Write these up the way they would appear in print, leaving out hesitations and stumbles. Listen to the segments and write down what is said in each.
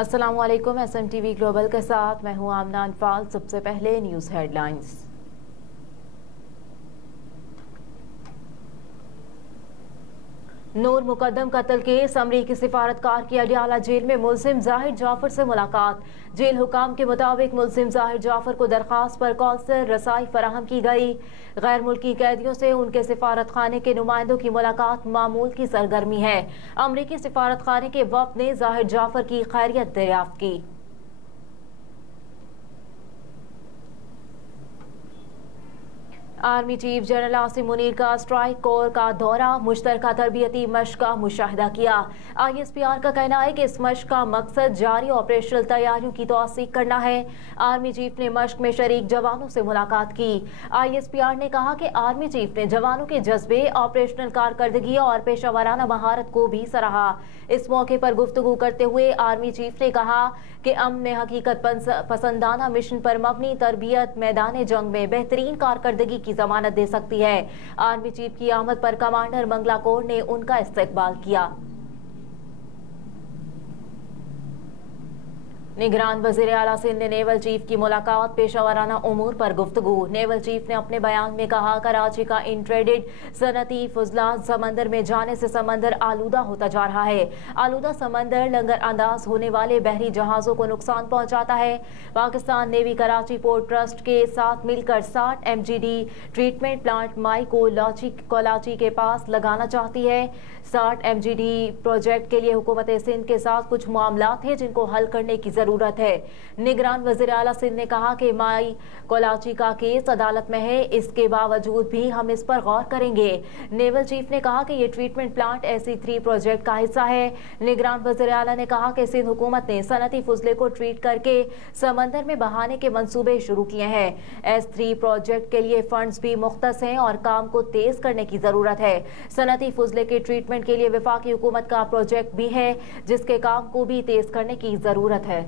अस्सलामुअलैकुम। SMTV global के साथ मैं हूं आमना अनफाल। सबसे पहले न्यूज़ हेडलाइंस। नूर मुकद्दम कत्ल केस, अमरीकी सिफारतकार की अडियाला जेल में मुल्जिम जाहिर जाफर से मुलाकात। जेल हुकाम के मुताबिक मुल्जिम जाहिर जाफर को दरखास्त पर कॉल से रसाई फराहम की गई। गैर मुल्की कैदियों से उनके सिफारत खाने के नुमाइंदों की मुलाकात मामूल की सरगर्मी है। अमरीकी सिफारत खाने के वफ्द ने जाहिर जाफर की खैरियत दरियाफ्त की। Army chief general Asim Munir का स्ट्राइक कोर का दौरा, मुश्तरका तरबियती मश्क का मुशाहिदा किया। ISPR का कहना है कि इस मश्क का मकसद जारी ऑपरेशनल तैयारियों की तौसीक करना है। आर्मी चीफ ने मश्क में शरीक जवानों से मुलाकात की। ISPR ने कहा कि आर्मी चीफ ने जवानों के जज्बे, ऑपरेशनल कारकर्दगी और पेशावराना महारत को भी सराहा। इस मौके पर गुफ्तगू करते हुए आर्मी चीफ ने कहा कि अमन में हकीकत पसंदाना मिशन पर मबनी तरबियत मैदान जंग में बेहतरीन कारकर्दगी की जमानत दे सकती है। आर्मी चीफ की आमद पर कमांडर मंगला कोर ने उनका इस्तकबाल किया। निगरान वज़ीर आला सिंध ने नेवल चीफ की मुलाकात, पेशावराना उमूर पर गुफ्तगू। नेवल चीफ ने अपने बयान में कहा, कराची का इंट्रेडेड सनती फुजलात समंदर में जाने से समंदर आलूदा होता जा रहा है। आलूदा समंदर लंगर अंदाज होने वाले बहरी जहाजों को नुकसान पहुंचाता है। Pakistan navy Karachi port trust के साथ मिलकर 60 MGD ट्रीटमेंट प्लांट माई को कोलाची के पास लगाना चाहती है। 60 MGD प्रोजेक्ट के लिए हुकूमत सिंध के साथ कुछ मामलात हैं जिनको हल करने की जरूरत है। निगरान वज़ीर आला सिंध ने कहा कि माई कोलाची का केस अदालत में है, इसके बावजूद भी हम इस पर गौर करेंगे। नेवल चीफ ने कहा कि ये ट्रीटमेंट प्लांट SC3 प्रोजेक्ट का हिस्सा है। निगरान वज़ीर आला ने कहा कि सिंध हुकूमत ने सनती फुजले को ट्रीट करके समंदर में बहाने के मंसूबे शुरू किए हैं। S3 प्रोजेक्ट के लिए फंड्स भी मुख्तस हैं और काम को तेज करने की जरूरत है। सनती फुजले के ट्रीटमेंट के लिए वफाकी हुकूमत का प्रोजेक्ट भी है जिसके काम को भी तेज करने की जरूरत है।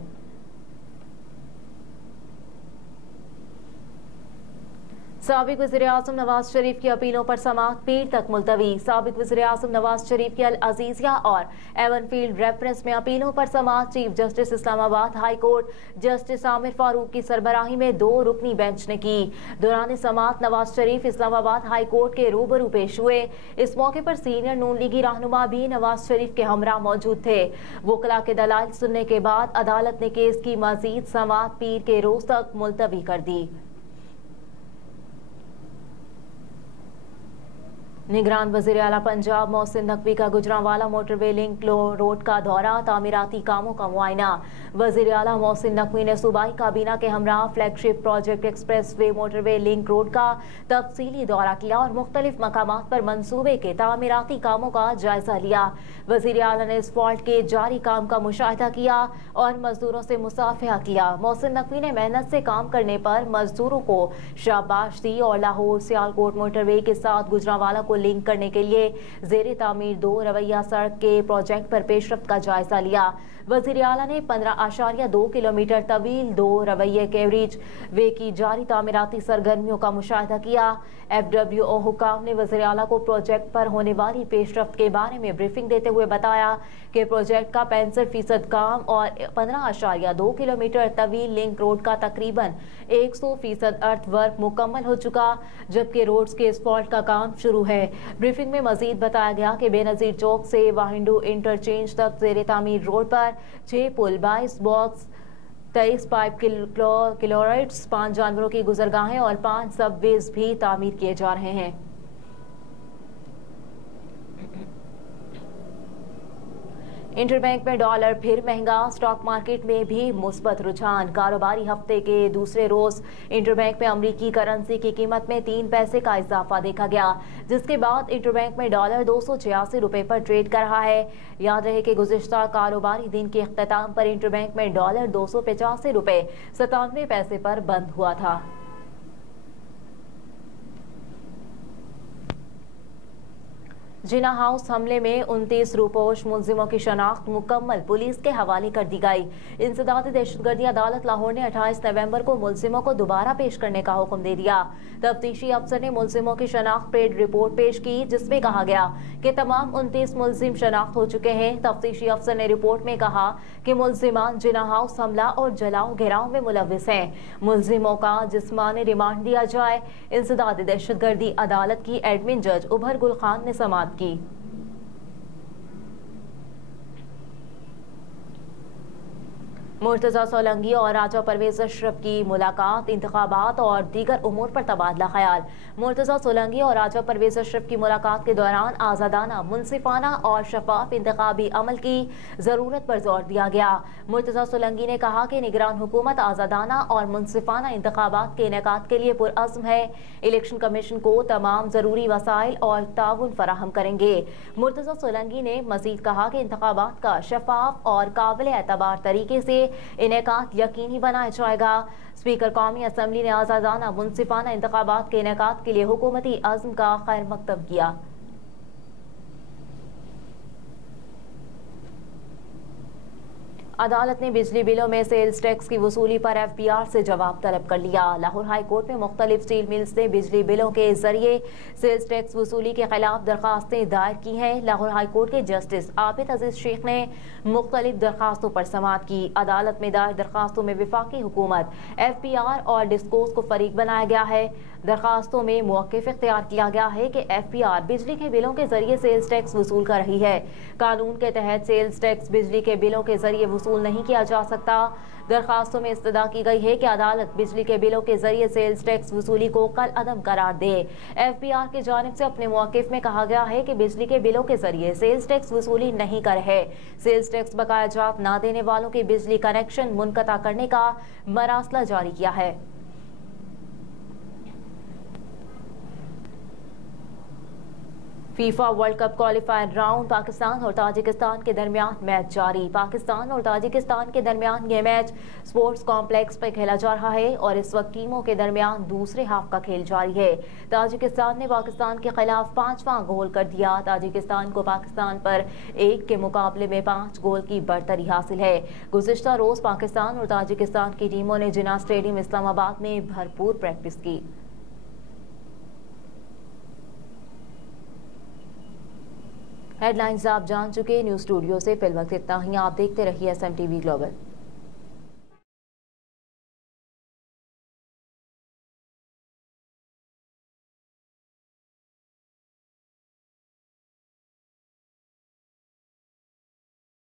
साबिक वज़ीर-ए-आज़म नवाज शरीफ की अपीलों पर समाअत पीर तक मुलतवी। साबिक वज़ीर-ए-आज़म नवाज शरीफ की अल-अज़ीज़िया और एवनफील्ड रेफरेंस में अपीलों पर समाअत chief justice Islamabad high court justice Aamir Farooq की सरबराही में 2 रुकनी बेंच ने की। दौरान समाअत नवाज शरीफ इस्लामाबाद हाई कोर्ट के रूबरू पेश हुए। इस मौके पर सीनियर नून लीगी रहनुमा भी नवाज शरीफ के हमरा मौजूद थे। वकला के दलाइल सुनने के बाद अदालत ने केस की मजीद समाअत पीर के रोज तक मुलतवी कर दी। निगरान वज़ीर आला पंजाब मोहसिन नकवी का गुजरांवाला मोटरवे लिंक रोड का दौरा, तामीराती कामों का मुआयना। वज़ीर आला मोहसिन नकवी ने सूबाई काबीना के हमरा flagship project express way motorway link road का तफसीली दौरा किया और मुख्तलिफ मकामात पर मंसूबे के तामीराती कामों का जायजा लिया। वज़ीर आला ने इस्फाल्ट के जारी काम का मुशाहिदा किया और मजदूरों से मुसाफिहा किया। मोहसिन नकवी ने मेहनत से काम करने पर मजदूरों को शाबाश दी और लाहौर सियालकोट मोटरवे के साथ गुजरांवाला को लिंक करने के लिए ज़ेरे तामीर 2 रवैया सड़क के प्रोजेक्ट पर पेशरफ्त का जायजा लिया। वज़ीर आला ने 15.2 किलोमीटर तवील 2 रवैये कैवरेज वे की जारी तामीराती सरगर्मियों का मुशाहिदा किया। FWO हुकाम ने वज़ीर आला को प्रोजेक्ट पर होने वाली पेशरफ्त के बारे में ब्रीफिंग देते हुए बताया कि प्रोजेक्ट का 65% काम और 15.2 किलोमीटर तवील लिंक रोड का तकरीबन 100% अर्थ वर्क मुकम्मल हो चुका, जबकि रोड्स के एस्फाल्ट का काम शुरू है। ब्रीफिंग में मजीद बताया गया कि बेनजीर चौक से वाहिंडू इंटरचेंज तक ज़ेरे तामीर रोड पर 6 पुल, 22 बॉक्स, 23 पाइप क्लोराइड्स, 5 जानवरों की गुजरगाहें और 5 सबवेज भी तामीर किए जा रहे हैं। इंटरबैंक में डॉलर फिर महंगा, स्टॉक मार्केट में भी मुस्बत रुझान। कारोबारी हफ्ते के दूसरे रोज इंटरबैंक में अमरीकी करेंसी की कीमत में 3 पैसे का इजाफा देखा गया, जिसके बाद इंटरबैंक में डॉलर 286 रुपए पर ट्रेड कर रहा है। याद रहे कि गुज़िश्ता कारोबारी दिन के इख्तिताम पर इंटरबैंक में डॉलर 285 रुपए 97 पैसे पर बंद हुआ था। जिना हाउस हमले में 29 रूपोश मुलजिमों की शनाख्त मुकम्मल पुलिस के हवाले कर दी गई। इंसदादी दहशतगर्दी अदालत लाहौर ने 28 नवंबर को मुलजिमों को दोबारा पेश करने का हुक्म दे दिया। तफ्तीशी अफसर ने मुलजिमों की शनाख्त पेड रिपोर्ट पेश की, जिसमें कहा गया कि तमाम 29 मुलजिम शनाख्त हो चुके हैं। तफ्तीशी अफसर ने रिपोर्ट में कहा कि मुलजिमान जिना हाउस हमला और जलाओ घेराव में मुलविस हैं। मुलजिमों का जिस्मानी रिमांड दिया जाए। इंसदादी दहशतगर्दी अदालत की एडमिन जज उभर गुल खान ने समाअत की। मुर्तजा सोलंकी और राजा परवेज अशरफ की मुलाकात, इंतखाबात और दीगर उमूर पर तबादला ख्याल। मुर्तजा सोलंकी और राजा परवेज अशरफ की मुलाकात के दौरान आज़ादाना, मुनसिफाना और शफाफ इंतखाबी अमल की ज़रूरत पर जोर दिया गया। मुर्तजा सोलंकी ने कहा कि निगरान हुकूमत आज़ादाना और मुनसिफाना इंतखाबात के इनेकाद के लिए पुरअज़्म है। इलेक्शन कमीशन को तमाम ज़रूरी वसाइल और ताउन फराहम करेंगे। मुर्तजा सोलंकी ने मज़ीद कहा कि इंतखाबात का शफाफ और काबिल एतबार तरीके से इनेकाद यकीनी बनाया जाएगा। स्पीकर कौमी असम्बली ने आज़ादाना मुनसिफाना इंतखाबात के इनेकाद के लिए हुकूमती अज़्म का खैर मकदम किया। अदालत ने बिजली बिलों में सेल्स टैक्स की वसूली पर FPR से जवाब तलब कर लिया। लाहौर हाई कोर्ट में मुख्तलिफ स्टील मिल्स ने बिजली बिलों के जरिए सेल्स टैक्स वसूली के खिलाफ दरखास्तें दायर की हैं। लाहौर हाई कोर्ट के जस्टिस आबिद अजीज शेख ने मुख्तलिफ दरखास्तों पर समाअत की। अदालत में दायर दरखास्तों में वफाकी हुकूमत, FPR और डिस्कोस को फरीक बनाया गया है। दरखास्तों में मौक़िफ़ इख्तियार किया गया है कि FPR बिजली के बिलों के जरिए सेल्स टैक्स वसूल कर रही है। कानून के तहत सेल्स टैक्स बिजली के बिलों के जरिए वसूल नहीं किया जा सकता। दरखास्तों में इस्तदा की गई है कि अदालत बिजली के बिलों के जरिए सेल्स टैक्स वसूली को कल अदम करार दे। FPR की जानिब से अपने मौक़िफ़ में कहा गया है कि बिजली के बिलों के जरिए सेल्स टैक्स वसूली नहीं कर रहे। सेल्स टैक्स बकाया जात ना देने वालों के बिजली कनेक्शन मुनक़ता करने का मरासला जारी किया है। FIFA world cup qualifier round, Pakistan और ताजिकिस्तान के दरमियान मैच जारी। पाकिस्तान और ताजिकिस्तान के दरमियान ये मैच स्पोर्ट्स कॉम्प्लेक्स पर खेला जा रहा है और इस वक्त टीमों के दरमियान दूसरे हाफ का खेल जारी है। ताजिकिस्तान ने पाकिस्तान के खिलाफ 5वां गोल कर दिया। ताजिकिस्तान को पाकिस्तान पर 1 के मुकाबले में 5 गोल की बढ़तरी हासिल है। गुज़िश्ता रोज पाकिस्तान और ताजिकिस्तान की टीमों ने जिना स्टेडियम इस्लामाबाद में भरपूर प्रैक्टिस की। हेडलाइंस आप जान चुके। न्यूज़ स्टूडियो से फिलहाल इतना ही। आप देखते रहिए SMTV ग्लोबल।